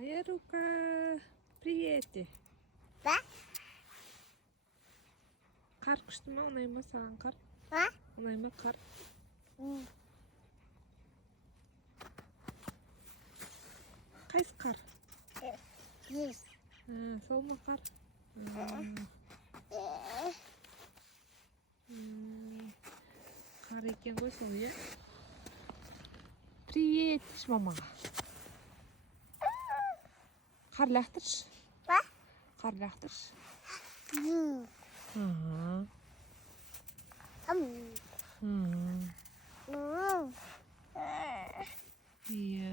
Ярука, привет. Да? Қар күшті ма, ұнай ма саған қар? А? Ұнай ма қар? Қайсы қар? Yes. Сол ма қар? Қар екен ғой сол, иә? Привет, деші мамаға. Қар лақтыршы. Ба? Қар лақтыршы. Иә.